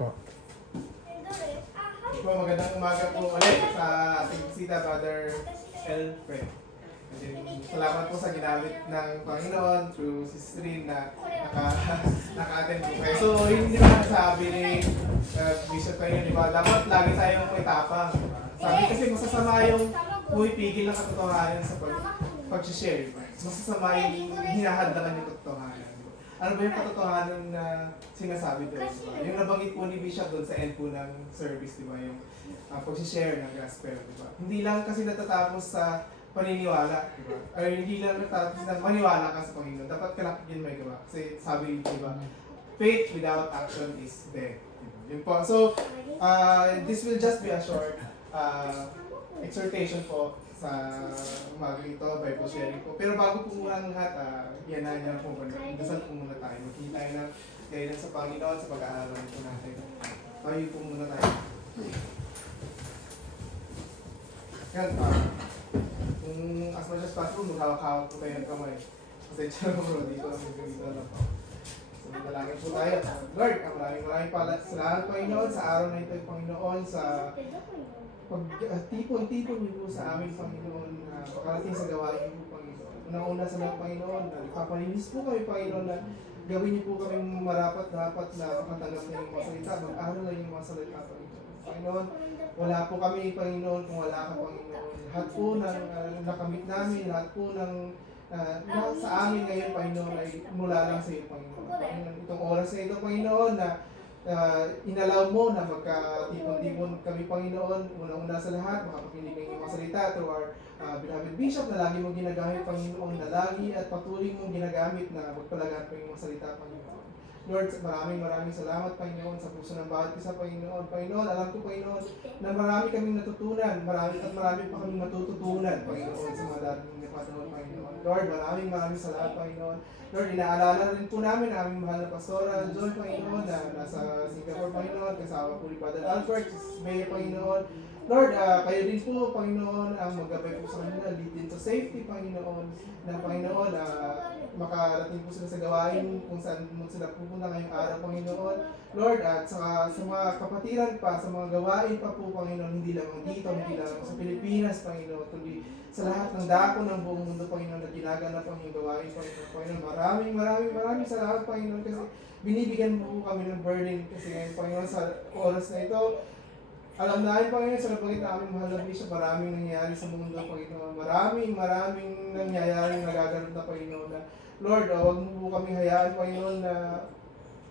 po. Po, magandang umaga po ulit sa ating bisita, Brother Elfred. Salamat po sa ginamit ng Panginoon through Sister Rin na naka-attend po kayo. So, hindi naman sabi ni Bishop kayo, di ba? Dapat lagi tayong itapang. Sabi kasi masasama yung pumipigil ng katotohanan sa pag-share. Masasama yung hinahadlangan yung katotohanan. Ano ba yung katotohanan na sinasabi doon? Diba? Yung nabanggit po ni Bishop doon sa end po ng service, di ba? Yung pag-share ng gospel, di ba? Hindi lang kasi natatapos sa paniniwala, di ba? Or hindi lang natatapos na maniwala ka sa Panginoon. Dapat kalakagin may gawa. Kasi sabi, di ba? Faith without action is dead. Diba? Yun po. So, this will just be a short exhortation po sa umaga ito, Bible sharing po. Pero bago po muna ang lahat, yan na po muna. Dasal po muna tayo. Magkita tayo ng guidance sa Panginoon sa pag-aaral po natin. Tayo po muna tayo. Yan, kung as much as possible, maghawak-hawak po tayo ng kamay. Kasi tsara po, dito lang po. So, dalangin po tayo. Lord, maraming salamat Panginoon sa araw na ito, Panginoon, sa pag-tipon-tipon niyo po sa aming Panginoon na pakarating sa gawain po, Panginoon. Unang-una sa mga Panginoon, na ipapalinis po kami, Panginoon, na gawin niyo po kami marapat-dapat na makatanggap na yung mga salita, mag-aral na yung mga salita, Panginoon. Panginoon, wala po kami, Panginoon, kung wala ka, Panginoon. Lahat po ng nakamit namin, lahat po ng sa amin ngayon, Panginoon, ay mula lang sa iyo, Panginoon. Panginoon, itong oras na ito, Panginoon, na inalaw mo na magkatipon-tipon kami, Panginoon. Una-una sa lahat, makapakinig ng iyong mga salita through our beloved Bishop na lagi mong ginagamit, Panginoon, na lagi at patuloy mong ginagamit na magpalagat po yung mga salita, Panginoon. Lord, maraming salamat, Panginoon, sa puso ng bawat isa, Panginoon. Panginoon, alam ko, Panginoon, na marami kaming natutunan, marami pa kaming matututunan, Panginoon, sa mga dating na panahon, Panginoon. Lord, maraming salamat, Panginoon. Lord, inaalala rin po namin ang aming mahal na pastora, Joy, Panginoon, na nasa Singapore, Panginoon, kasama po ni Father Albert, Bea, Panginoon. Lord, kayo din po, Panginoon, ang maggabay po sa kanila, lead din to safety, Panginoon, na Panginoon, makarating po sila sa gawain kung saan mo sila pupunta ngayong araw, Panginoon. Lord, at sa mga kapatiran pa, sa mga gawain pa po, Panginoon, hindi lang dito, hindi lang sa Pilipinas, Panginoon, kundi sa lahat ng dako ng buong mundo, Panginoon, na ginaganap ang iyong gawain, Panginoon. Maraming salamat, Panginoon, kasi binibigyan mo po kami ng burden kasi ngayon, Panginoon, sa oras na ito. Alam namin, Panginoon, sa napagit namin mahal na Bishop, maraming nangyayari sa mundo, Panginoon. Maraming nangyayari nagaganap na, Panginoon, na Lord, huwag mo po kami hayaan, Panginoon, na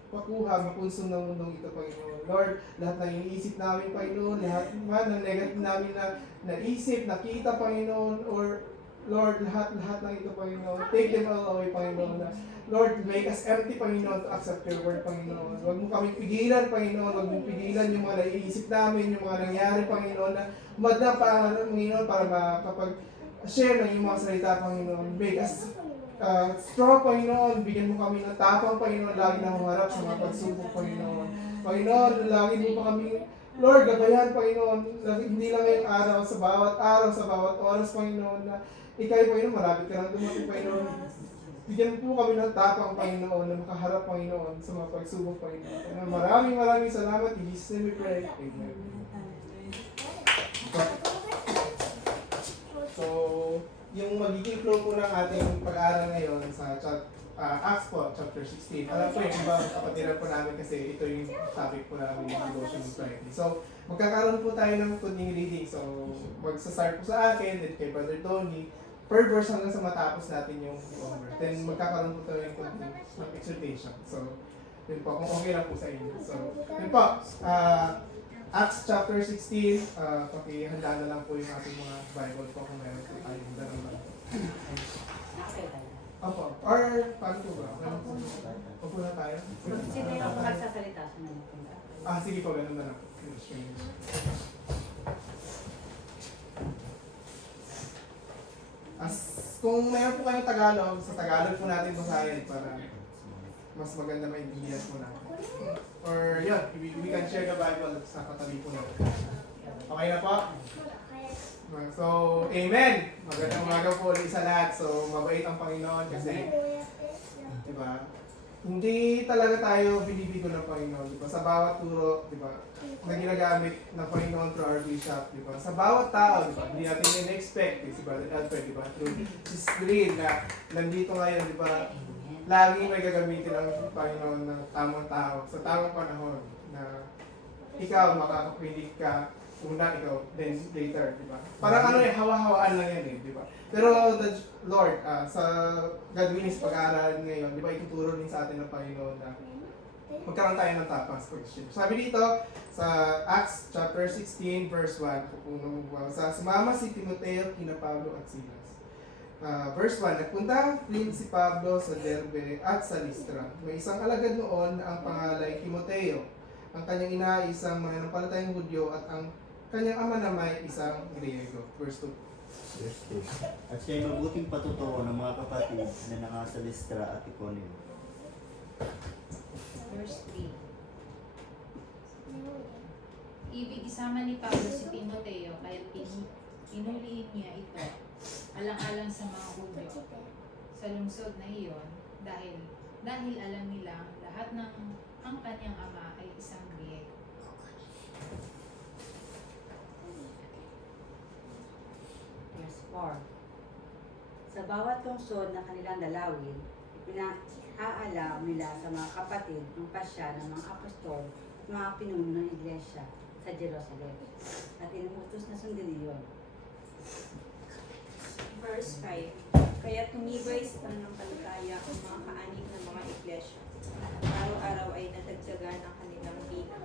mapunsong ng mundong ito, Panginoon. Lord, lahat ng iniisip namin, Panginoon, lahat man ng negative namin na naisip, nakita, Panginoon, or Lord, lahat ng ito, Panginoon, take them all away, Panginoon. Lord, make us empty, Panginoon, to accept your word, Panginoon. Huwag mo kami pigilan, Panginoon. Huwag mo pigilan yung mga naiisip namin, yung mga nangyari, Panginoon, na umadla pa, Panginoon, para makapag-share ng iyong mga salita, Panginoon. Make us strong, Panginoon. Bigyan mo kami ng tapang, Panginoon, lagi na humarap sa mga pagsubok, Panginoon. Panginoon, lagi mo pa kami, Lord, gabayan, Panginoon, hindi lang ngayong araw, sa bawat oras, Panginoon, na ikay, Panginoon, marami ka lang dumating, Panginoon. Bigyan po kami ng tapang, Panginoon, na makaharap, Panginoon, sa mga pagsubok, Panginoon. Maraming salamat. In Jesus' name we pray. Amen. So, yung magiging flow po ng ating pag-aaral ngayon sa Acts po, chapter 16. Alam po yung iba kapatiran po namin kasi ito yung topic po namin ng devotion Friday. So, magkakaroon po tayo ng continuing reading. So, magsasart po sa akin, then kay Brother Tony, per verse hanggang sa matapos natin yung verse. Then magkakaroon po tayo ng exhortation. So, yun po, kung okay lang po sa inyo. So, yun po, Acts chapter 16, pakihanda na lang po yung ating mga Bible po kung meron po tayo yung daraman. Opo, or paano po ba? Opo na tayo? Sino yung magsasalita sa mga? Sige po, ganun na lang. Kung mayroon po kayong Tagalog, sa Tagalog po natin basahin para mas maganda maintindihan po natin. Or yun, we can share the Bible sa katabi po natin. Okay na po? So, Amen! Magandang umaga po ulit sa lahat. So, mabait ang Panginoon kasi, diba, hindi talaga tayo binibigo ng Panginoon, di ba? Sa bawat turo, di ba, na ginagamit ng Panginoon through our bishop, di ba? Sa bawat tao, di ba, hindi natin in-expect, si Brother Alfred, di ba, through si Green na nandito ngayon, di ba, laging may gagamitin ng Panginoon na tamang tao sa tamang panahon na ikaw makakapilig ka una, ikaw, then later, di ba? Parang ano hawa-hawaan lang yan di ba? Pero the Lord, sa God willing sa pag-aaralan ngayon, di ba, ituturo din sa atin ng Panginoon na magkaroon tayo ng tapang sa pag-share. Sabi dito, sa Acts chapter 16, verse 1, kung sa sumama si Timoteo, kina Pablo at Silas. Verse 1, nagpunta rin si Pablo sa Derbe at sa Listra. May isang alagad noon na ang pangalay Timoteo. Ang kanyang ina ay isang mananampalatayang Hudyo at ang kanyang ama naman ay isang Griego. Verse 2. Verse 2. At siya'y mabuting patutuo ng mga kapatid na nangasa Listra at Iconium. Verse 3. Ibig isama ni Pablo si Timoteo kaya pinuliin niya ito alang-alang sa mga Hudyo sa lungsod na iyon dahil alam nilang lahat ng ang kanyang ama ay isang Griego. Verse 4. Sa bawat lungsod na kanilang dalawin, ipinaalam nila sa mga kapatid ng pasya ng mga apostol at mga pinuno ng iglesia sa Jerusalem at inuutos na sundin iyon. Verse 5. Kaya tumibay sa pananampalataya ang mga kaanib ng mga iglesia. Araw-araw ay nadagdagan ang kanilang bilang.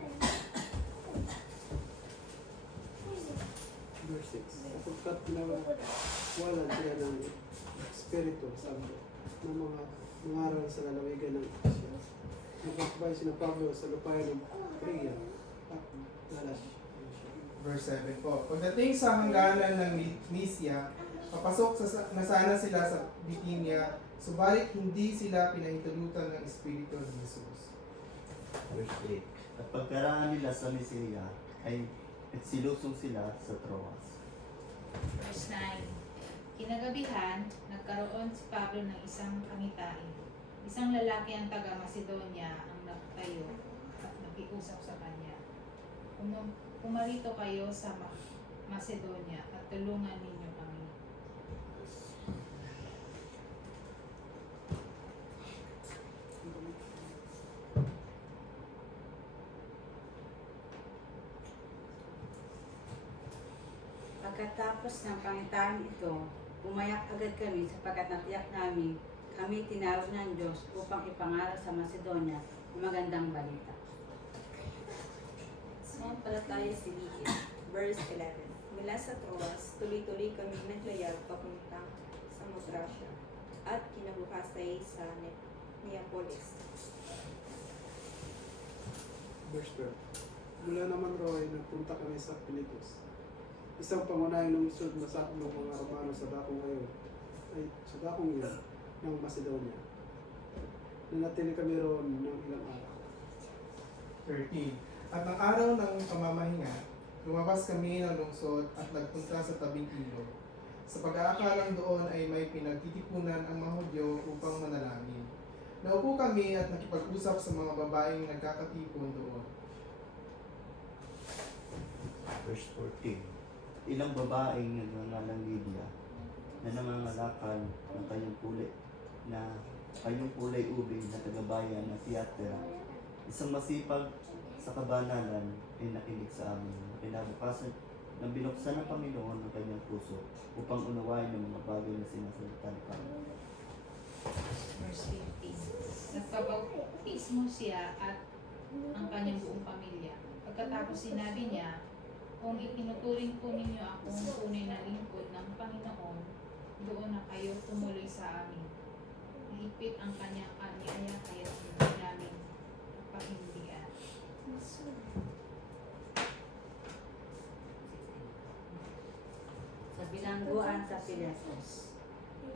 Verse 6. Sapagkat wala sila ng Espiritu Santo ng mga mangaral sa lalawigan ng Asia. Nagpapabay sina Pablo sa lupayan ng Phrygia at Galatia. Verse 7 po. Pagdating sa hangganan ng Mysia, papasok nasana sila sa Bithynia, subalit hindi sila pinahintulutan ng Espiritu ng Jesus. Verse 8. At pagkaraan nila sa Mysia ay nagsilusong sila sa Troas. Verse 9. Kinagabihan, nagkaroon si Pablo ng isang pangitain. Isang lalaki ang taga Macedonia ang nagtayo at nakiusap sa kanya. Pumarito kayo sa Macedonia at tulungan ninyo kami. Pagkatapos ng pangitain ito, umayak agad kami sapagkat natiyak namin kami tinawag ng Diyos upang ipangaral sa Macedonia ang magandang balita. Sumampalataya si Lydia. Verse 11. Mula sa Troas, tuloy-tuloy kami naglayag papunta sa Motracia at kinabukasan sa Neapolis. Verse 12. Mula naman raw ay nagpunta kami sa Filipos. Isang pangunahing lungsod na sakop ng mga Romano sa dakong ngayon ay sa dakong iyon ng Macedonia. Nanatili kami roon ng ilang araw. 13. At ng araw ng pamamahinga, lumabas kami ng lungsod at nagpunta sa tabing ilog. Sa pag-aakalang doon ay may pinagtitipunan ang mga Hudyo upang manalangin. Naupo kami at nakipag-usap sa mga babaeng nagkakatipon doon. Verse 14. Ilang babaeng nagngangalang Lydia na nangangalakal ng kanyang kulay ube na tagabayan na Thyatira. Isang masipag sa kabanalan ay nakinig sa amin. Kinabukasan nang binuksan ng Panginoon ang kanyang puso upang unawain ang mga bagay na sinasalita ni Pablo. Verse 15. Nagpabautismo siya at ang kanyang buong pamilya. Pagkatapos sinabi niya, kung itinuturing po ninyo akong tunay na lingkod ng Panginoon, doon na kayo tumuloy sa amin. Mahigpit ang kanyang anyaya kaya hindi namin pahindian. Sa bilangguan sa Filipos.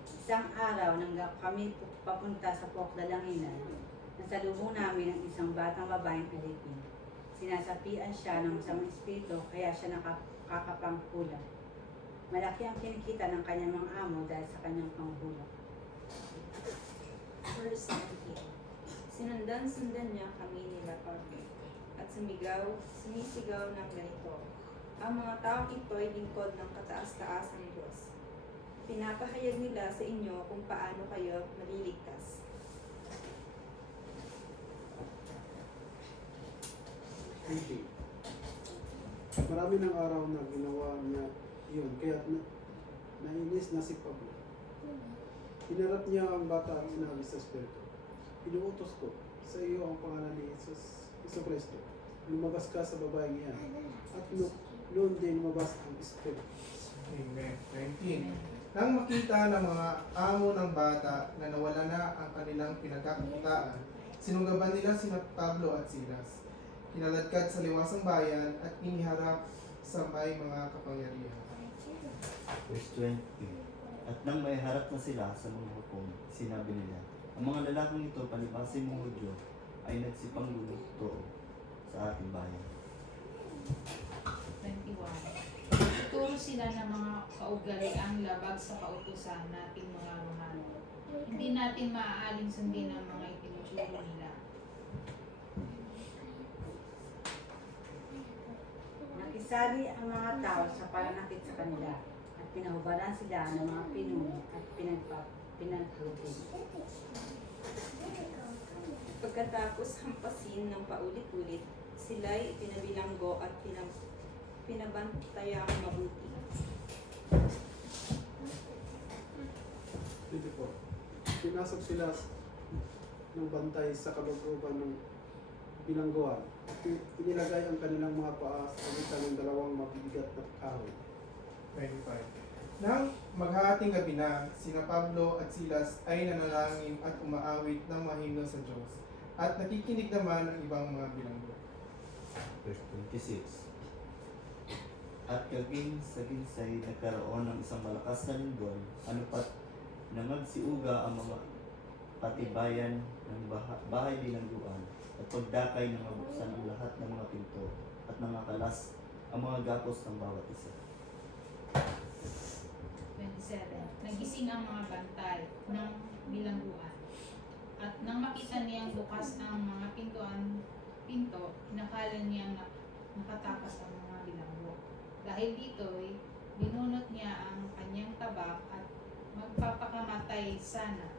Isang araw nang kami papunta sa Pokdalanginan, nasalubong namin ang isang batang babaeng alipin. Sinasapian siya ng masamang espiritu kaya siya nakakapangkulang. Malaki ang kinikita ng kanyang mga amo dahil sa kanyang panghulog. Verse 17. Sinundan niya kami nila Pablo at sumisigaw ng ganito, ang mga taong ito ay lingkod ng kataas-taasang Diyos. Pinapahayag nila sa inyo kung paano kayo maliligtas. Okay. Marami ng araw na ginawa niya yun, kaya nainis na si Pablo. Hinarap niya ang bata at sinabi sa Espiritu, inuutos ko sa iyo ang pangalan ni Iso Kristo. Lumabas ka sa babaeng niya at noon din lumabas ang Espiritu. Amen. 19. Nang makita ng mga amo ng bata na nawala na ang kanilang pinagkakitaan, sinugaban nila sina Pablo at Silas. Kinaladkad sa liwasang bayan at iniharap sa may mga kapangyarihan. Verse 20. At nang may harap na sila sa mga hukom, sinabi nila, ang mga lalaking ito, palipasin mong Hudyo, ay nagsipanggulo sa ating bayan. 21. Turo sila ng mga kaugaliang labag sa kautusan nating mga Romano. Hindi natin maaaling sundin ang mga itinuturo nila. Nakisali ang mga tao sa pananakit sa kanila at pinahubaran sila ng mga pinuno at pinaghutin. Pagkatapos hampasin ng paulit-ulit, sila'y ipinabilanggo at pinabantayang mabuti. 24. Pinasok sila ng bantay sa kabaguban ng bilangguan. Inilagay ang kanilang mga paa sa pagitan ng dalawang mabibigat na kahoy. 25. Nang maghahating gabi na, sina Pablo at Silas ay nanalangin at umaawit ng mahimno sa Diyos, at nakikinig naman ang ibang mga bilanggo. Verse 26. At kaging sa ginsay nagkaroon ng isang malakas na lindol, ano pat nangagsiuga ang mga patibayan ng bahay bilangguan, at pagdakay na mabuksan ang lahat ng mga pinto at namakalas ang mga gapos ng bawat isa. 27. Nagising ang mga bantay ng bilangguan. At nang makita niyang bukas ang mga pinto, inakala niyang nakatakas ang mga bilanggo. Dahil dito'y binunot niya ang kanyang tabak at magpapakamatay sana.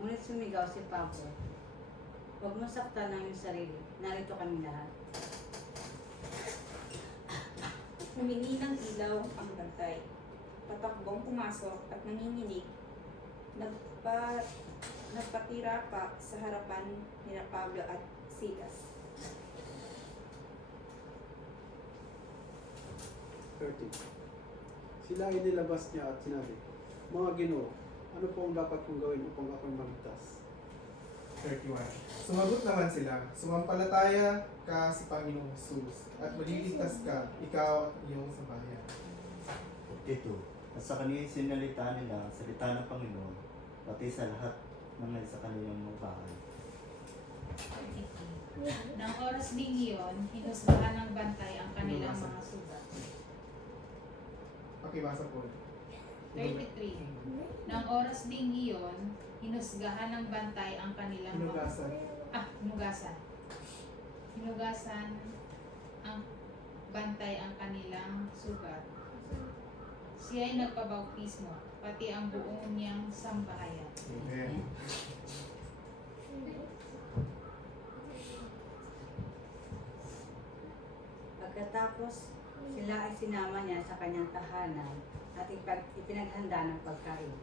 Ngunit sumigaw si Pablo, huwag mo saktan ang iyong sarili, narito kami lahat. Humingi ng ilaw ang bantay. Patakbong pumasok at nanginginig. Nagpatira pa sa harapan ni Pablo at Silas. 30. Sila ay nilabas niya at sinabi, mga Ginoo, ano po ang dapat kong gawin upang ako'y maligtas? 31. Sumagot naman sila, sumampalataya ka sa Panginoong Jesus, at maliligtas ka, ikaw at iyong sambahayan. 42. At sa kanilang sinalita nila ang salita ng Panginoon, pati sa lahat ng sa kanilang mga bahay. 23. Nang oras ding iyon, hinusgahan ng bantay ang kanilang mga sugat. Pakibasa po. 33. Nang oras ding iyon, hinusgahan ng bantay ang kanilang Hinugasan. hinugasan. Hinugasan ang bantay ang kanilang sugat. Siya ay nagpabautismo, pati ang buong niyang sambahayan. Amen. Pagkatapos, sila ay sinama niya sa kanyang tahanan at ipinaghanda ng pagkain.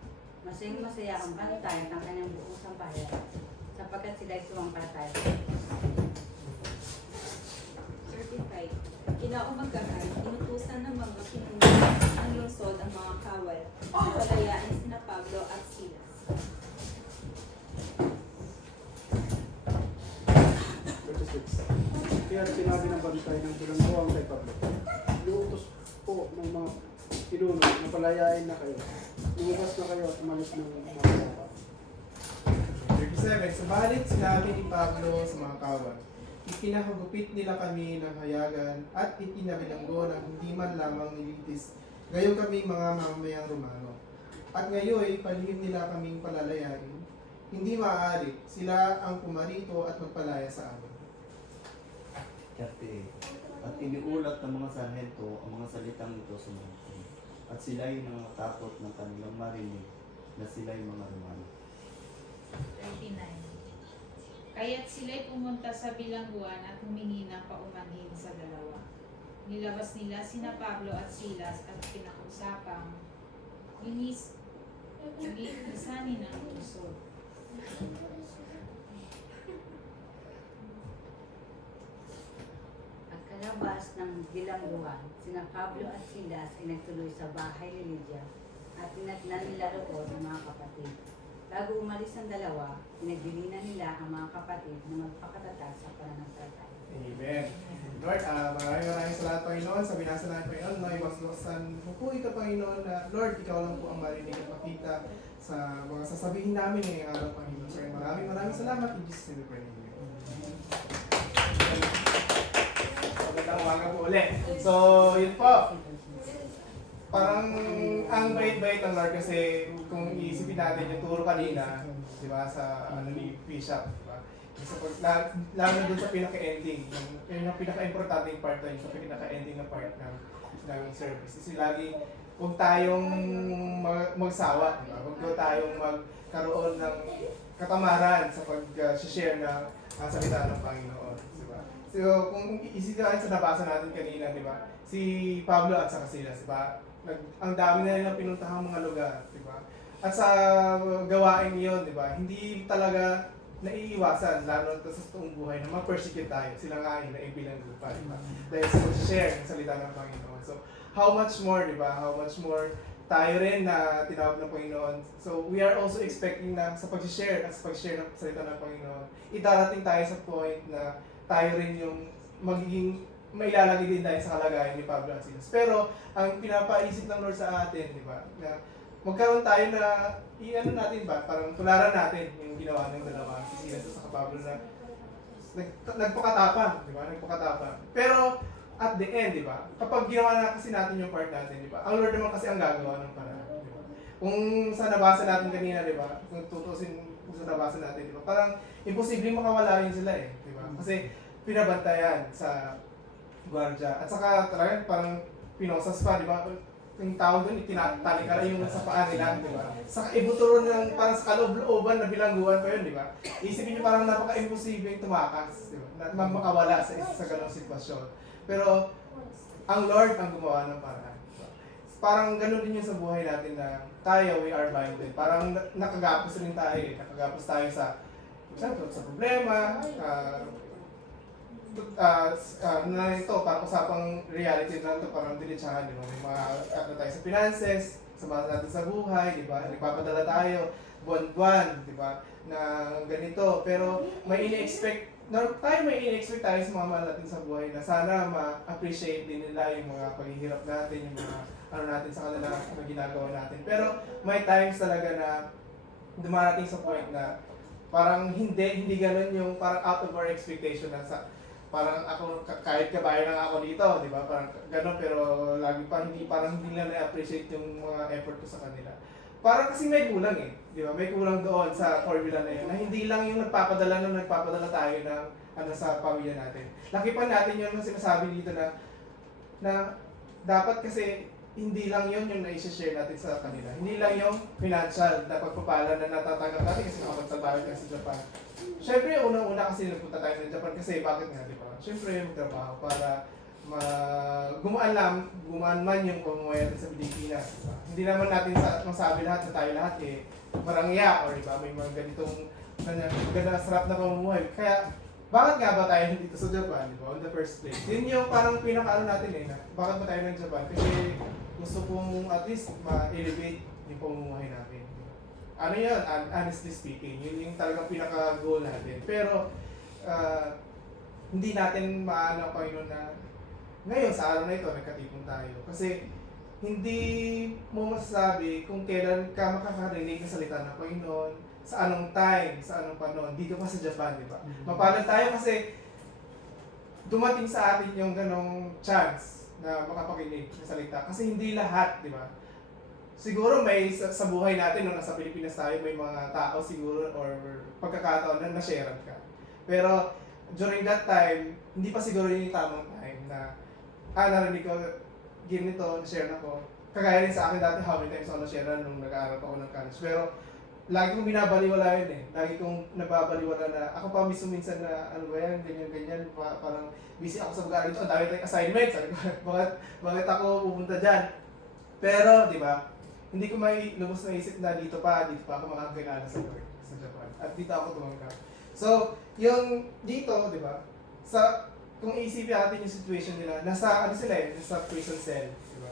Masayang masaya ang bantay at ang kanyang buong sambahayan sapagkat sila ay sumampalataya. 35. Kinaumagahan, inutusan ng mga pinuno ng lungsod ang mga kawal at palayain sina Pablo at Silas. 36. Kaya sinabi ng bantay ng bilangguan kay Pablo, inuutos po ng mga pinuno na palayain na kayo. Lumabas na kayo at umalis ng mga kasama. 37. Subalit sinabi ni Pablo sa mga kawal, ikinahagupit nila kami ng hayagan at ikinabilanggo na hindi man lamang nilitis Gayon kami mga mamamayang Romano. At ngayon, palihim nila kaming palalayain. Hindi maaari, sila ang pumarito at magpalaya sa amin. 38. At iniulat ng mga sarhento ang mga salitang ito sa mga Hudyo. At sila'y nangatakot ng kanilang marinig na sila'y mga Romano. 39. Kaya't sila'y pumunta sa bilangguan at humingi ng paumanhin sa dalawa. Nilabas nila sina Pablo at Silas at pinakusapang lisanin ang pusod. Pagkalabas ng bilangguan, sina Pablo at Silas ay nagtuloy sa bahay ni Lydia at tinatnan nila roon ang mga kapatid. Bago umalis ang dalawa, pinagbilinan nila ang mga kapatid na magpakatatag sa pananampalataya. Amen. Lord, maraming salamat, Panginoon, sa binasa namin, Panginoon, na iwaswasan mo po ito, Panginoon, na Lord, ikaw lang po ang marinig at makita sa mga sasabihin namin ngayong araw, Panginoon. So, maraming salamat. In Jesus' name we pray. Magandang umaga po ulit. So, yun po. Parang ang bait-bait ng Lord kasi kung iisipin natin yung turo kanina, di ba, sa ni Bishop, di ba? Lalo na dun sa pinaka-ending, yung pinaka-importanting part doon, sa pinaka-ending na part ng service. Kasi lagi, huwag tayong magsawa, di ba? Huwag tayong magkaroon ng katamaran sa pag-share ng salita ng Panginoon, di ba? So, kung isipin natin sa nabasa natin kanina, di ba? Si Pablo at saka Silas, di ba? Ang dami na nilang pinuntahang mga lugar, di ba? At sa gawain yun, di ba? Hindi talaga naiiwasan, lalo na sa toong buhay na ma-persecute tayo. Sila nga ay naibilang grupa, di ba? Dahil sa share ng salita ng Panginoon. So, how much more, di ba? How much more tayo rin na tinawag ng Panginoon. So, we are also expecting na sa pag-share at sa pag-share ng salita ng Panginoon, itarating tayo sa point na tayo rin yung magiging mailalagay din tayo sa kalagayan ni Pablo at Silas. Pero, ang pinapaisip ng Lord sa atin, di ba, na magkaroon tayo na, i-ano natin ba, parang tularan natin yung ginawa ng dalawa, si Silas at Pablo na nagpakatapang, di ba, nagpakatapang. Pero, at the end, di ba, kapag ginawa na kasi natin yung part natin, di ba, ang Lord naman kasi ang gagawa ng paraan, di ba. Kung sa nabasa natin kanina, di ba, kung tutusin sa nabasa natin, di ba, parang imposibleng makawala rin sila eh, di ba, kasi pinabantayan sa gwardiya. At saka talaga parang pinosas pa, di ba? Yung tawag doon, itinatali ka yung sa paa nila, di ba? Saka ibuturo ng parang sa kaloob-looban na bilangguan pa yun, di ba? Isipin nyo parang napaka-imposibleng tumakas, di ba? Na makawala sa ganong sitwasyon. Pero ang Lord ang gumawa ng paraan. Diba? Parang ganun din yung sa buhay natin na tayo, we are blinded. Parang nakagapos rin tayo eh. Nakagapos tayo sa problema, na ito, parang usapang reality na ito, parang dilitsahan, di ba? May mga tayo sa finances, sa natin sa buhay, di ba? Nagpapadala tayo, buwan-buwan, di ba? Na ganito, pero may ini-expect tayo sa mga mahal natin sa buhay na sana ma-appreciate din nila yung mga paghihirap natin, yung mga ano natin sa kanila, mga ginagawa natin. Pero may times talaga na dumarating sa point na parang hindi ganun yung parang out of our expectation na parang ako, kahit kabayan lang ako dito, di ba? Parang gano'n, pero lagi pa, parang hindi nila na-appreciate yung mga effort ko sa kanila. Parang kasi may kulang eh, di ba? May kulang doon sa formula na yun, na hindi lang yung nagpapadala tayo ng ano sa pamilya natin. Laki pa natin yun ang sinasabi dito na dapat kasi hindi lang yun yung na-share natin sa kanila. Hindi lang yung financial na pagpapala na natatanggap natin kasi nakapagsa tayo tayo sa Japan. Siyempre, unang-una kasi nagpunta tayo sa Japan kasi bakit nga, di ba? Siyempre, magtrabaho para gumaan man yung pamumuhay natin sa Pilipinas. Diba? Hindi naman natin masabi lahat na tayo lahat eh, marangya or diba, may mga ganitong maganda sarap na pamumuhay. Kaya, bakit nga ba tayo dito sa Japan, di ba? In the first place. Yun yung parang pinaka-ano natin eh, na bakit ba tayo ng Japan? Kasi gusto kong at least ma-elevate yung pamumuhay natin. Ano yun? Honestly speaking, yun yung talagang pinaka-goal natin. Pero, hindi natin maano pa yun na ngayon sa araw na ito, nagkatipon tayo. Kasi, hindi mo masasabi kung kailan ka makakarinig ng salita ng Panginoon, sa anong time, sa anong panahon, dito pa sa Japan, di ba? Mapalad tayo kasi dumating sa atin yung ganong chance na makapakinig ng salita. Kasi hindi lahat, di ba? Siguro may sa buhay natin, nung nasa Pilipinas tayo, may mga tao siguro or pagkakataon na na-sharean ka. Pero during that time, hindi pa siguro yun yung tamang time na narinig ko, ganito, na-share na ko. Kagaya rin sa akin dati, how many times ako na-share nung nag-aaral ako ng college. Pero lagi kong binabaliwala yun eh. Lagi kong nababaliwala na ako pa mismo minsan na ano ba yan, ganyan, parang busy ako sa pag-aaral ito, ang dami tayong assignments. Sabi ko, bakit ako pupunta dyan? Pero, di ba, hindi ko may lubos na isip na dito pa ako makakilala sa Japan. At dito ako tumanggap. So, yung dito, di ba, kung iisipin natin yung situation nila, nasa prison cell, di ba?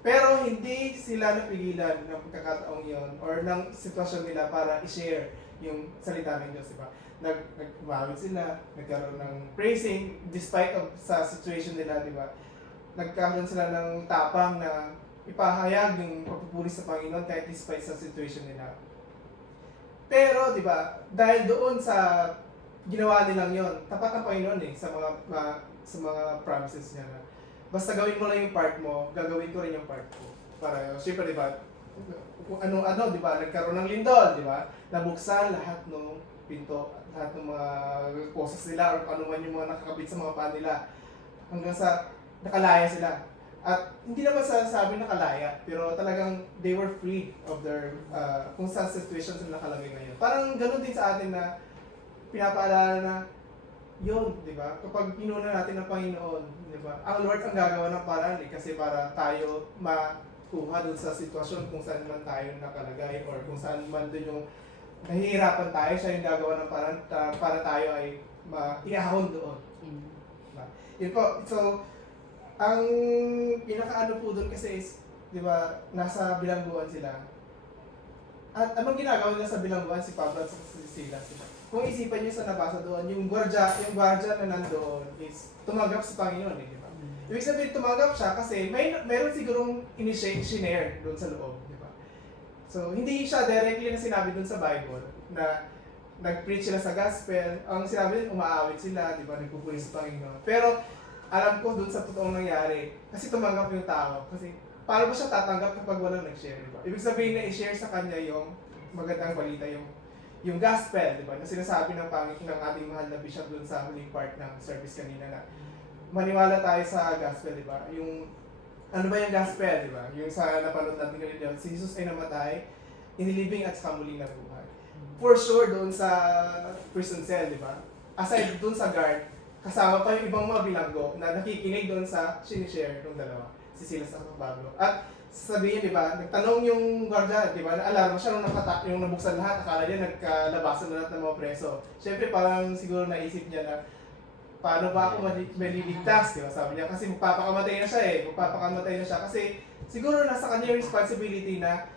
Pero hindi sila napigilan ng pagkakataong yon or ng sitwasyon nila para i-share yung salita ng Diyos, di ba? Nagmawid sila, nagkaroon ng praising despite of sa situation nila, di ba? Nagkaroon sila ng tapang na ipahayag yung pagpupuri sa Panginoon kahit despite sa situation nila. Pero, di ba, dahil doon sa ginawa nilang yon, tapat ang Panginoon sa mga promises niya na basta gawin mo lang yung part mo, gagawin ko rin yung part ko. Para, syempre, di ba, kung ano, di ba, nagkaroon ng lindol, di ba, nabuksan lahat ng pinto, lahat ng mga poses nila, or ano man yung mga nakakabit sa mga paa nila, hanggang sa nakalaya sila. At hindi naman sabi nakalaya, pero talagang they were free of their kung saan situation sila nakalagay ngayon. Parang ganun din sa atin na pinapaalala na yun, di ba? Kapag inuna natin ng Panginoon, di ba? Ang Lord ang gagawa ng paraan kasi para tayo makuha dun sa sitwasyon kung saan man tayo nakalagay or kung saan man dun yung nahihirapan tayo, siya yung gagawa ng paraan para tayo ay iahon doon. Diba? Yun po, so ang pinakaano po doon kasi is, di ba, nasa bilangguan sila. At anong ginagawa nila sa bilangguan si Pablo at si Silas? Kung isipan niyo sa nabasa doon, yung gwardiya na nandoon is tumanggap sa Panginoon, di ba? Ibig sabihin tumanggap siya kasi mayroon sigurong in-share doon sa loob, di ba? So, hindi siya directly na sinabi doon sa Bible na nag-preach sila sa gospel. Ang sinabi din, umaawit sila, di ba? Nagpupuri sa Panginoon. Pero, alam ko doon sa totoong nangyari, kasi tumanggap yung tao. Kasi, paano ba siya tatanggap kapag walang nag-share, di ba? Ibig sabihin na i-share sa kanya yung magandang balita, yung gospel, di ba? Na sinasabi ng ating mahal na bishop doon sa huling part ng service kanina na maniwala tayo sa gospel, di ba? Yung, ano ba yung gospel, di ba? Yung sa napanood natin kanina, si Jesus ay namatay, inilibing at saka muling nabuhay. For sure, doon sa prison cell, di ba? Aside doon sa guard, kasama pa yung ibang mga bilanggo na nakikinig doon sa sinishare ng dalawa, si Silas at Pablo. At sabihin, di ba, nagtanong yung guardia, di ba, na-alarma siya nung yung nabuksan lahat, akala niya nagkalabasan na lahat ng mga preso. Siyempre, parang siguro naisip niya na, paano ba ako maliligtas, di ba, sabi niya, kasi magpapakamatay na siya, kasi siguro nasa kanya yung responsibility na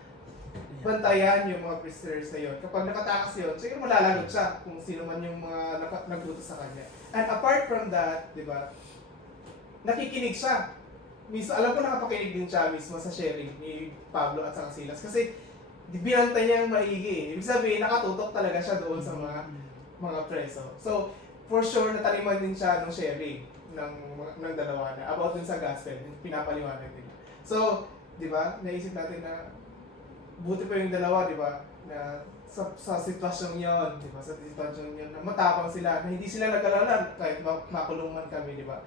bantayan yung mga prisoners na yun. Kapag nakatakas yun, siguro malalagot siya kung sino man yung mga nagluto sa kanya. And apart from that, di ba, nakikinig siya. Alam ko nakapakinig din siya mismo sa sharing ni Pablo at saka Silas. Kasi binantay niya yung maigi. Ibig sabihin, nakatutok talaga siya doon sa mga preso. So, for sure, nataliman din siya ng sharing ng dalawa na about dun sa gospel, pinapaliwanag din. So, di ba, naisip natin na buti pa yung dalawa, di ba, na sa sitwasyon yun, di ba, sa sitwasyon yun, na matapang sila, na hindi sila nag-alala kahit makulungan kami, di ba.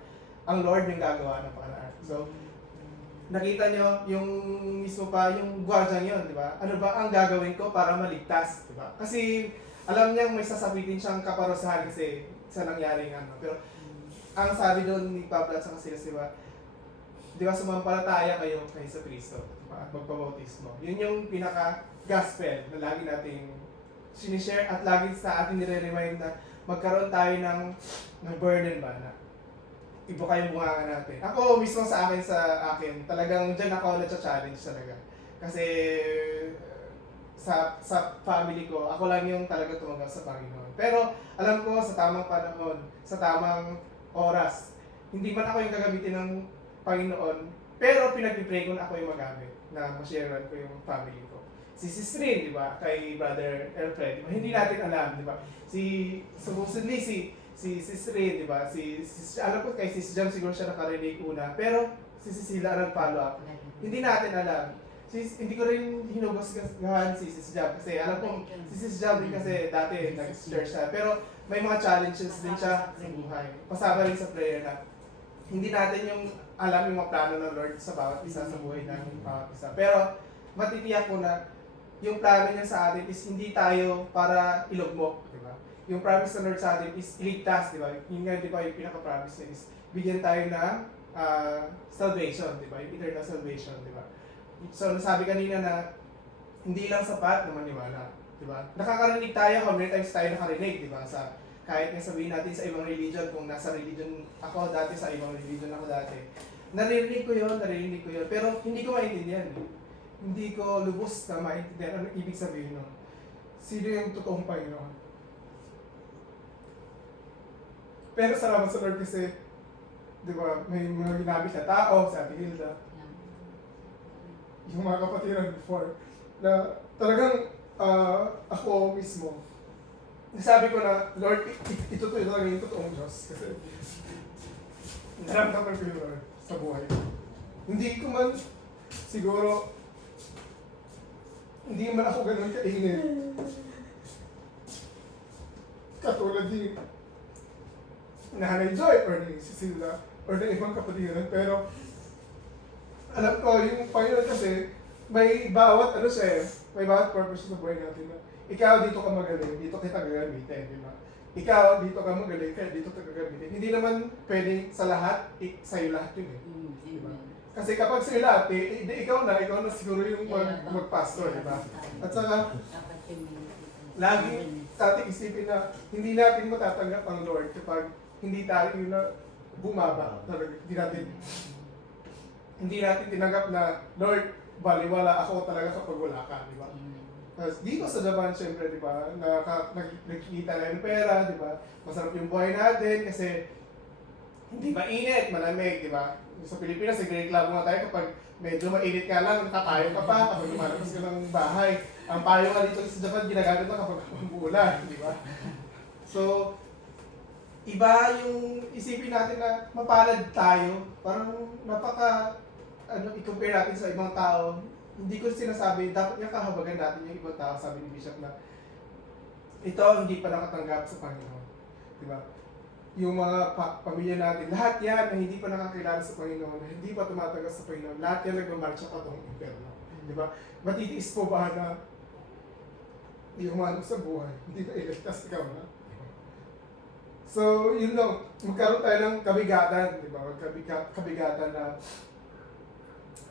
Ang Lord yung gagawa ng paraan. So, nakita nyo, yung mismo pa, yung guardian yun, di ba? Ano ba ang gagawin ko para maligtas, di ba? Kasi, alam niyang may sasabitin siyang kaparusahan kasi sa nangyaring ano. Pero, ang sabi doon ni Pablo at sa Silas, di ba, sumampalataya kayo kay sa Kristo, di ba? At magpabautismo. Yun yung pinaka-gospel na lagi nating sinishare at lagi sa atin nire-remind na magkaroon tayo ng burden ba na iba kayong bunganga natin. Ako mismo sa akin, talagang dyan ako na-challenge talaga. Kasi sa family ko, ako lang yung talaga tumanggap sa Panginoon. Pero alam ko sa tamang panahon, sa tamang oras, hindi man ako yung gagamitin ng Panginoon, pero pinag-pray ko na ako yung magamit na ma-sharean ko yung family ko. Si Sistrin, di ba? Kay Brother Alfred, di ba? Hindi natin alam, di ba? Supposedly, si si Sis Ray, di ba? Alam ko kay Sis Jam siguro siya nakarinig una, pero si Cecilia ang follow up. Hindi natin alam. Hindi ko rin hinubasgahan si Sis Jam kasi alam ko si Sis Jam din kasi dati nag-church siya. Pero may mga challenges din siya sa buhay. Pasama rin sa prayer na hindi natin yung alam yung mga plano ng Lord sa bawat isa sa buhay ng bawat isa. Pero matitiyak ko na yung plano niya sa atin is hindi tayo para ilugmok, di ba? Yung promise ng Lord sa atin is iligtas, di ba? Yung nga, di ba, yung pinaka-promise niya is bigyan tayo ng salvation, di ba? Yung eternal salvation, di ba? So, nasabi kanina na hindi lang sapat na maniwala, di ba? Nakakarinig tayo, how many times tayo nakarinig, di ba? Sa, kahit nga sabihin natin sa ibang religion, kung nasa religion ako dati, sa ibang religion ako dati, naririnig ko yun, pero hindi ko maintindihan. Hindi ko lubos na maintindihan ano ibig sabihin nun. Sino yung totoong Panginoon? Pero salamat sa Lord kasi, di ba, may mga ginamit na tao, si Ate Hilda, yung mga kapatiran before, na talagang ako mismo, nasabi ko na, Lord, ito talaga yung totoong Diyos. Kasi naramdaman ko yung Lord sa buhay. Hindi ko man, siguro, hindi man ako ganun kainit. Katulad ni Nanay Joy or ni Cecilia or ng ibang kapatiran. Pero alam ko, yung Panginoon kasi may bawat ano siya, may bawat purpose sa buhay natin. Ikaw dito ka magaling, dito kita gagamitin, di ba? Ikaw dito ka magaling, kaya dito kita gagamitin. Hindi naman pwedeng sa lahat, sa'yo lahat yun eh. Di ba? Kasi kapag sa'yo lahat, ikaw na siguro yung mag-pastor, di ba? At saka, lagi sa ating isipin na hindi natin matatanggap ang Lord kapag hindi tayo yung na bumaba. Hindi natin tinanggap na, Lord, baliwala ako talaga kapag wala ka, di ba? Tapos dito sa Japan, syempre, di ba, nakikita na yung pera, di ba? Masarap yung buhay natin kasi hindi mainit, malamig, di ba? Sa Pilipinas, nagreklamo nga tayo kapag medyo mainit ka lang, nakatayo ka pa kapag lumalabas ka ng bahay. Ang payo nga dito sa Japan, ginagamit lang kapag ulan, di ba? So, iba yung isipin natin na mapalad tayo. Parang i-compare natin sa ibang tao. Hindi ko sinasabi, dapat nga kahabagan natin yung ibang tao, sabi ni Bishop na ito hindi pa nakatanggap sa Panginoon. Di ba? Yung mga pamilya natin, lahat yan na hindi pa nakakilala sa Panginoon, na hindi pa tumatanggap sa Panginoon, lahat yan nagmamarcha patungong impyerno. Di ba? Matitiis po ba na yung umano sa buhay, hindi ka iligtas, ikaw na? So, yun lang, magkaroon tayo ng kabigatan, di ba? Kabigatan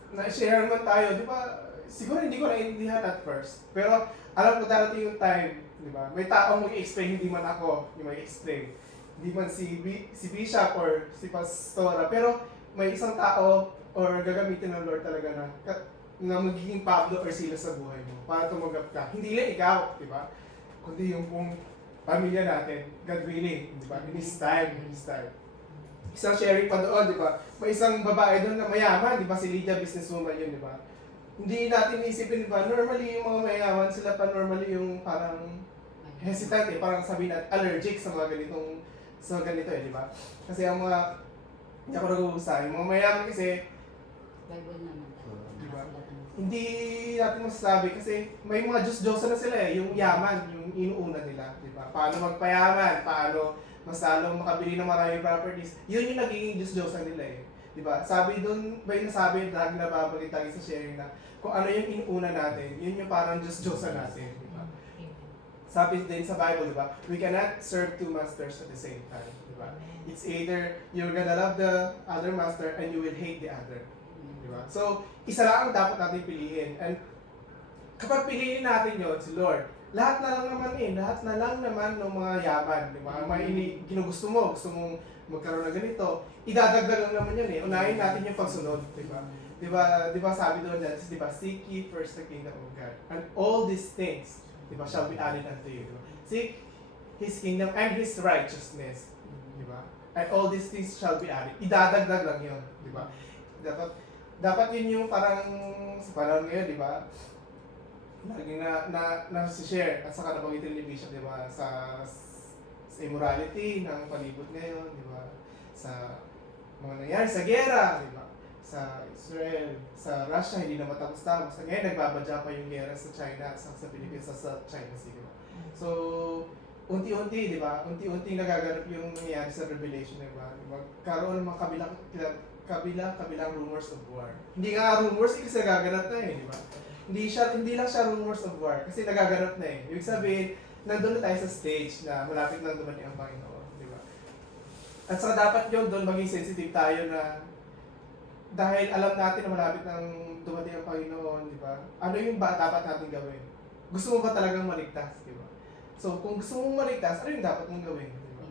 na share naman tayo, di ba? Siguro hindi ko naiintindihan at first, pero alam ko darating yung time, di ba? May taong mag-explain, hindi man ako yung mag-explain. Hindi man si Bishop or si Pastora, pero may isang tao or gagamitin ng Lord talaga na magiging Pablo or Silas sa buhay mo para tumanggap ka. Hindi lang ikaw, di ba? Kundi yung pong pamilya natin, God willing, di ba? In His time. Isang sharing pa doon, di ba? May isang babae doon na mayaman, di ba? Si Lydia, businesswoman yun, di ba? Hindi natin isipin, di ba? Normally, yung mga mayaman, sila pa normally yung parang hesitant eh. Parang sabihin natin, allergic sa mga ganito eh, di ba? Kasi ang mga, hindi ako nag-uusay, yung mga mayaman kasi, Bible naman. di ba? Hindi natin masasabi kasi may mga Diyos-Diyosa na sila eh, yung yaman, yung inuuna nila, di ba? Paano magpayaman, paano mas lalong makabili ng maraming properties, yun yung nagiging Diyos-Diyosa nila eh. Di ba? Sabi doon, may nasabi, lagi nababalik tayo sa sharing na kung ano yung inuuna natin, yun yung parang Diyos-Diyosa natin, di ba? Sabi din sa Bible, di ba? We cannot serve two masters at the same time, di ba? It's either you're gonna love the other master and you will hate the other. Diba? So, isa lang ang dapat natin piliin. And kapag piliin natin yon si Lord, lahat na lang naman ng mga yaman, di ba? Mga ginugusto mo, gusto mong magkaroon ng ganito, idadagdag lang naman yun eh. Unahin natin yung pagsunod, di ba? Di ba sabi doon dyan, di ba, seek ye first the kingdom of God. And all these things, di ba, shall be added unto you. Diba? Seek His kingdom and His righteousness. Di ba? And all these things shall be added. Idadagdag lang yun, di ba? Dapat yun yung parang sa panahon ngayon, di ba? Lagi na share at saka nabangitin ni Bishop, di ba? Sa sa immorality ng palibot ngayon, di ba? Sa mga nangyari sa gera, di ba? Sa Israel, sa Russia, hindi na matapos-tapos. Ngayon, nagbabadya pa yung gera sa China, sa Pilipinas, sa China Sea, di ba? So, unti-unti, di ba? Unti-unti nagaganap yung nangyayari sa Revelation, di ba? Magkaroon ng mga kabilang rumors of war. Hindi nga rumors, kasi nagaganap na di ba? Hindi lang siya rumors of war, kasi nagaganap na Ibig sabihin, nandun na tayo sa stage na malapit nang dumating ang Panginoon, di ba? At saka dapat yun, doon maging sensitive tayo na dahil alam natin na malapit nang dumating ang Panginoon, di ba? Ano yung dapat natin gawin? Gusto mo ba talagang maligtas, di ba? So, kung gusto mong maligtas, ano yung dapat mong gawin, di ba?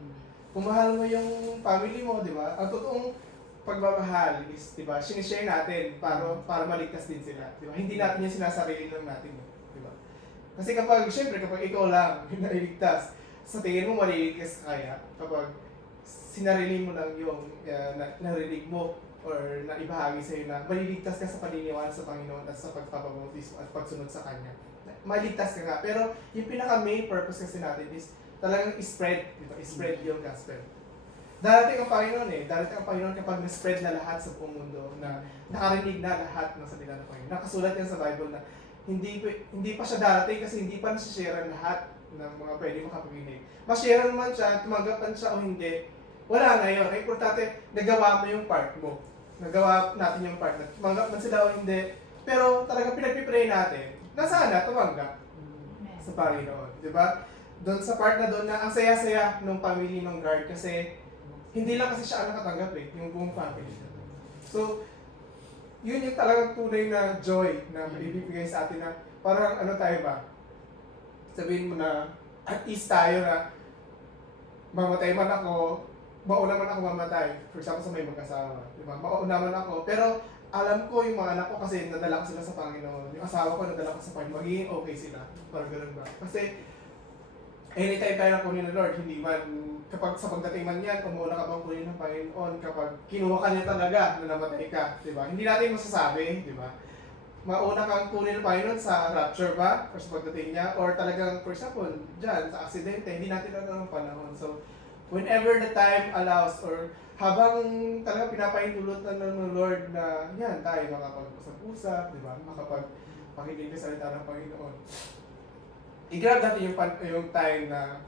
Kung mahal mo yung family mo, di ba? Ang totoong pagmamahal is, di ba, sinishare natin para maligtas din sila, di ba? Hindi natin yung sinasarili lang natin, di ba? Kasi syempre, kapag ikaw lang yung naliligtas, sa tingin mo maliligtas ka kaya kapag sinarili mo lang yung narinig mo or naibahagi sa'yo na maliligtas ka sa paniniwala sa Panginoon at sa pagpapabautismo at pagsunod sa Kanya. Maligtas ka nga. Pero yung pinaka-main purpose kasi natin is talagang spread, di ba? Spread yung gospel. Darating ang Panginoon Darating ang Panginoon kapag na-spread na lahat sa buong mundo, na nakarinig na lahat ng salita ng Panginoon. Nakasulat yan sa Bible na hindi pa siya darating kasi hindi pa nasi-share lahat ng mga pwede makapaginig. Ma-share man siya, tumagapan siya o hindi, wala na yun. Ang importante, nagawa mo yung part mo. Nagawa natin yung part na tumanggap man sila o hindi. Pero talagang pinagpipray natin na sana tumanggap sa Panginoon. Di ba? Doon sa part na doon na ang saya-saya ng family ng guard kasi hindi lang kasi siya ang nakatanggap yung buong family. So, yun yung talagang tunay na joy na maibibigay sa atin na parang ano tayo ba? Sabihin mo na at least tayo na mamatay man ako, mauna man ako mamatay. For example, sa may mag-asawa. Diba? Mauna man ako. Pero alam ko yung mga anak ko kasi nadala ko sila sa Panginoon. Yung asawa ko nadala ko sa Panginoon. Magiging okay sila. Parang ganun ba? Kasi anytime tayo na kunin ng Lord, hindi man, kapag sa pagdating man yan, kung muna ka bang kunin ng Panginoon, kapag kinuha ka niya talaga na namatay ka, di ba? Hindi natin masasabi, di ba? Mauna kang kunin ng Panginoon sa rapture ba? Or sa pagdating niya? Or talagang, for example, dyan, sa aksidente, hindi natin alam ang panahon. So, whenever the time allows, or habang talaga pinapaintulutan ng Lord na yan, tayo makapag-usap-usap, di ba? Makapag-pakinig sa salita ng Panginoon. I-grab natin yung time na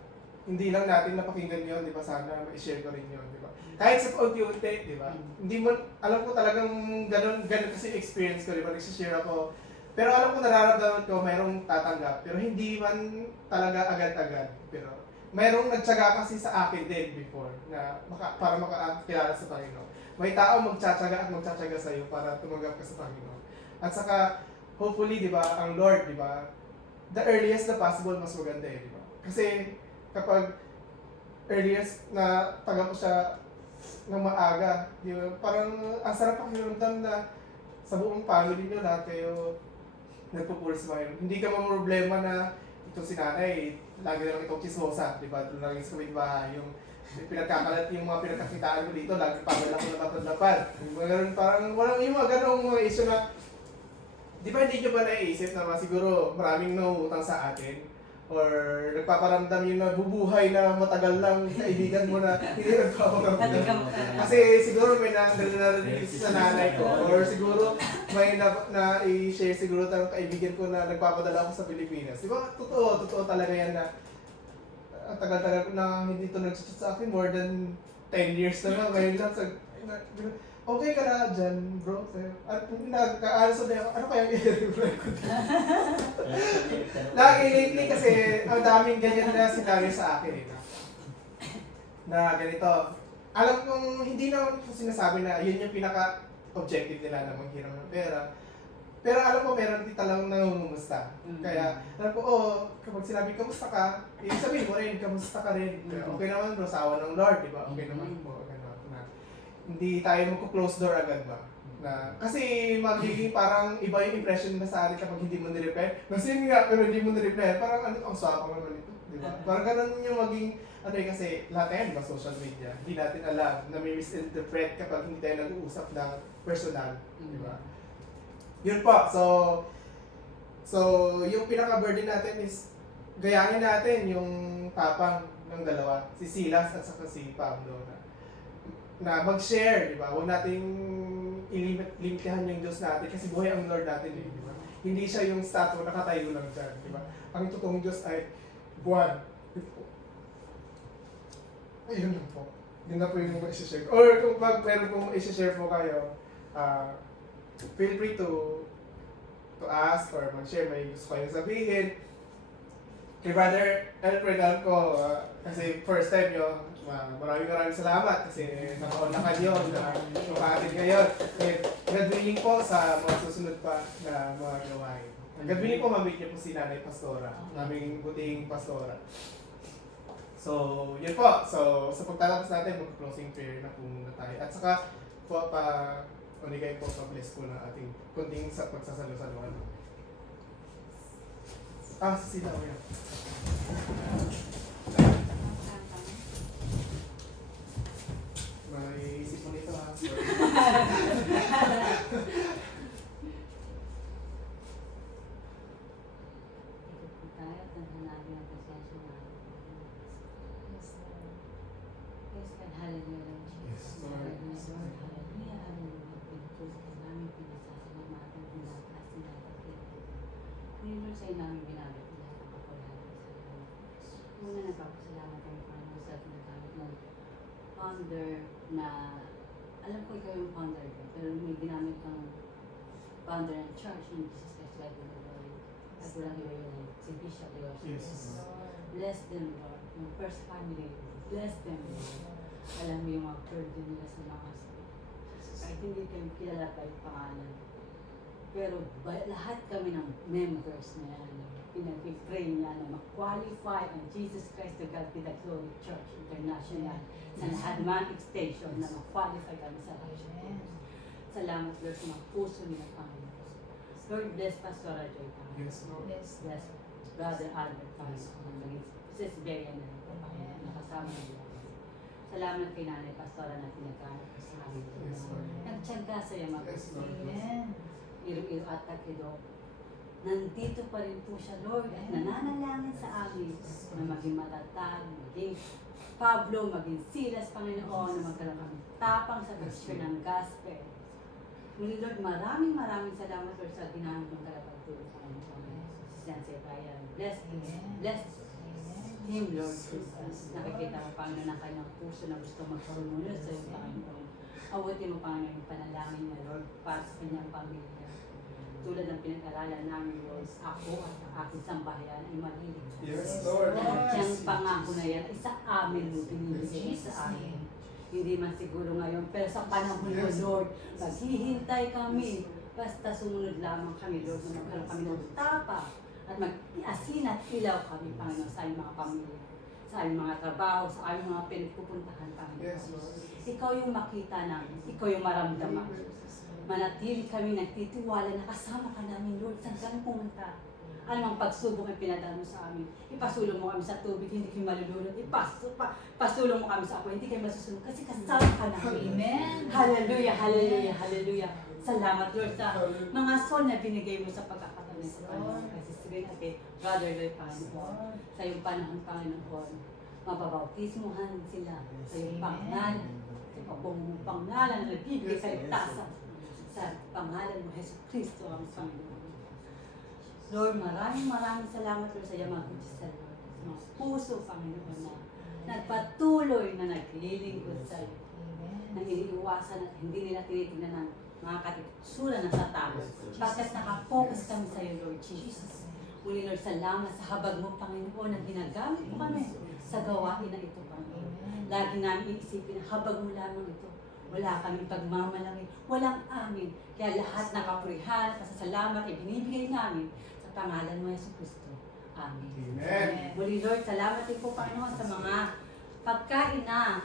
hindi lang natin napakinggan yun, di ba? Sana ma-share ko rin yun, di ba? Kahit sa unti-unti, di ba? Hindi mo, alam ko talagang ganun kasi experience ko, di ba? Nagsishare ako. Pero alam ko nararamdaman ko, mayroong tatanggap. Pero hindi man talaga agad-agad. Pero mayroong nagtsaga kasi sa akin din before na para makakilala sa Panginoon. May tao magtsatsaga at magtsatsaga sa iyo para tumanggap ka sa Panginoon. At saka, hopefully, di ba, ang Lord, di ba, the earliest na possible, mas maganda di ba? Kasi kapag earliest na tanggap mo siya ng maaga, di ba, parang ang sarap pakiramdam na sa buong family nyo lahat kayo nagpupuri sa Panginoon. Hindi ka problema na itong si nanay, lagi na lang itong chismosa, di ba? Lagi sa kapitbahay, yung pinagkakalat yung mga pinagkakitaan ko dito, lagi pagdala ko na lapad-lapad. Parang walang yung mga ganong mga issue na, di ba hindi nyo ba naiisip na siguro maraming nauutang sa atin? Or nagpaparamdam yung nabubuhay na matagal lang kaibigan mo na hindi nagpaparamdam. Kasi siguro may na-release sa nanay ko. Or siguro may na-i-share siguro ng kaibigan ko na nagpapadala ko sa Pilipinas. Di ba? Totoo talaga yan na tagal-tagal ko na hindi ito nag-chat sa akin. More than 10 years na lang. Ngayon lang okay ka na dyan, bro. At nagka-answer na ako, ano kaya i-reply ko dyan? Lagi lately kasi ang daming ganyan na scenario sa akin na ganito. Alam kong hindi naman ko sinasabi na yun yung pinaka-objective nila na manghiram ng pera. Pero alam ko meron din talagang nangungumusta. Kaya alam ko, kapag sinabi kamusta ka, sabihin mo rin, kamusta ka rin. Okay naman bro, sa awa ng Lord, di ba? Okay naman po. Hindi tayo magko-close door agad ba? Kasi magiging parang iba yung impression na sa atin kapag hindi mo nireply. Kasi nga, pero hindi mo nireply, parang ang swapang naman ito, di ba? Parang ganun yung maging, kasi lahat yan ba social media? Hindi natin alam na may misinterpret kapag hindi tayo nag-uusap ng personal, di ba? Yun po, so yung pinaka-burden natin is gayahin natin yung tapang ng dalawa, si Silas at saka si Pablo na mag-share, di ba? Huwag nating limitahan yung Diyos natin kasi buhay ang Lord natin, eh, di ba? Hindi siya yung statue nakatayo lang dyan, di ba? Ang totoong Diyos ay buwan. Ayun lang po. Yun na po yung ma-share ko. Or kung meron pong ma-share po kayo, feel free to ask or mag-share. May gusto kayong sabihin. Kay Brother Alfred ko, kasi first time nyo, maraming salamat kasi nakauna ka yun na mapaatin ngayon. And God willing po sa mga susunod pa na mga gawain. God willing po mamit niyo po si Nanay Pastora, naming buting Pastora. So, yun po. So, sa pagtatapos natin, mag-closing prayer na po muna tayo. At saka po, unigay po, pa-bless po ng ating kunting sa pagsasalo-saluhan. Sila ko yan. May isip mo nito ha. Sorry. Tayo at nananabi ang presensya namin. Yes, God, hallelujah, Lord Jesus. Yes, Lord. Hallelujah, hallelujah, hallelujah. Pinatuloy ka namin, pinasasalamatan, pinataas, pinataas. Ngayon, Lord, sa'yo namin binabit lahat ang kapalaran sa iyo. Una, nagpapasalamat ang Panginoon sa ginagamit ng founder na, alam ko ikaw yung founder ko, pero may ginamit kang founder ng church ng Jesus Christ like the Lord. At walang iba yun, si Bishop Lord. Yes. Bless them, Lord. Yung first family, bless them, Lord. Alam mo yung mga burden nila sa mga kahit hindi kami kilala pa yung pangalan. Pero lahat kami ng members na yan, pinag-pray niya na mag-qualify ang Jesus Christ to God with the Glory Church International sa lahat ng mga extension na mag-qualify kami sa Lord. Salamat, Lord, sa mga puso nila, Panginoon. Lord, bless Pastora Joy, Panginoon. Yes, Lord. Bless Brother Albert, Panginoon. Sis Bea na Panginoon, nakasama nila. Salamat kay Nanay Pastora na pinagkanak ko sa amin. Yes, Lord. Nagtsaga sa iyo, Yes, Lord. Amen. Iro-iro at takido. Nandito pa rin po siya, Lord, at nananalangin sa amin na maging matatag, maging Pablo, maging Silas, Panginoon, na magkaroon ng tapang sa picture ng gospel. Muli, Lord, maraming salamat, Lord, sa ginamit ng kalapagtulong, Panginoon. Si Sensei Brian, bless him, bless him, Lord Jesus. Nakikita mo, Panginoon, ng kanyang puso na gusto magsumunod sa iyo, Panginoon. Abutin mo, Panginoon, yung panalangin niya, Lord, para sa kanyang pamilya. Tulad ng pinag-aralan namin, Lord, ako at ang aking sambahayan ay maliligtas. Yes, Lord. At yung pangako na yan ay sa amin mo binibigay sa amin. Hindi man siguro ngayon, pero sa panahon mo, Lord, maghihintay kami. Basta sumunod lamang kami, Lord, na magkaroon kami ng tapa at mag-asin at ilaw kami, Panginoon, sa aming mga pamilya, sa aming mga trabaho, sa aming mga pinagpupuntahan, Panginoon. Yes, Lord. Ikaw yung makita namin, ikaw yung maramdaman. Manatili kami nagtitiwala na kasama ka namin, Lord, saan kami pumunta. Anong pagsubok ang pinadala mo sa amin. Ipasulong mo kami sa tubig, hindi kayo malulunod. Pasulong mo kami sa apoy, hindi kayo masusunod. Kasi kasama ka namin. Amen. Hallelujah, hallelujah, hallelujah. Salamat, Lord, sa mga soul na binigay mo sa pagkakataon sa Panginoon. Kasi sabihin natin, Brother Lloyd, Panginoon, sa iyong panahon, Panginoon, mababautismuhan sila sa iyong pangalan, sa pagpong pangalan na nagbibigay sa itasan sa pangalan mo, Jesus Kristo ang Panginoon. Lord, maraming salamat, Lord, sa iyong mga kutsisal, Lord. Sa mga puso, Panginoon, na nagpatuloy na naglilingkod sa iyo. Na iniiwasan at hindi nila tinitingnan ng mga katitsura ng satapos. Bakit nakapokus kami sa iyo, Lord Jesus. Muli, Lord, salamat sa habag mo, Panginoon, na ginagamit mo kami sa gawain na ito, Panginoon. Lagi namin iisipin, habag mo lamang ito. Wala kaming pagmamalaki, walang amin. Kaya lahat ng kapurihan, pasasalamat ay binibigay namin sa pangalan mo, Yesu Kristo. Amen. Amen. Muli, Lord, salamat din po, Panginoon, sa mga pagkain na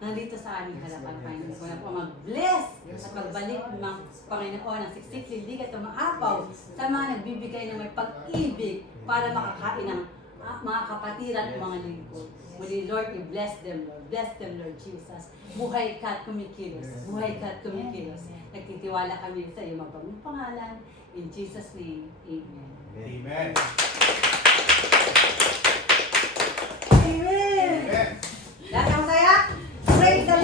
nandito sa aming harapan, Panginoon. Kung po mag-bless at magbalik ng Panginoon ang siksik, lindig at umaapaw sa mga nagbibigay ng may pag-ibig para makakain ng mga kapatiran at mga lingkod. Muli, Lord, i-bless them, Lord. Bless them, Lord Jesus. Buhay ka at kumikilos. Buhay ka at kumikilos. Nagtitiwala kami sa iyo mabangong pangalan. In Jesus' name, Amen. Amen. Amen! Lahat ng masaya? Praise the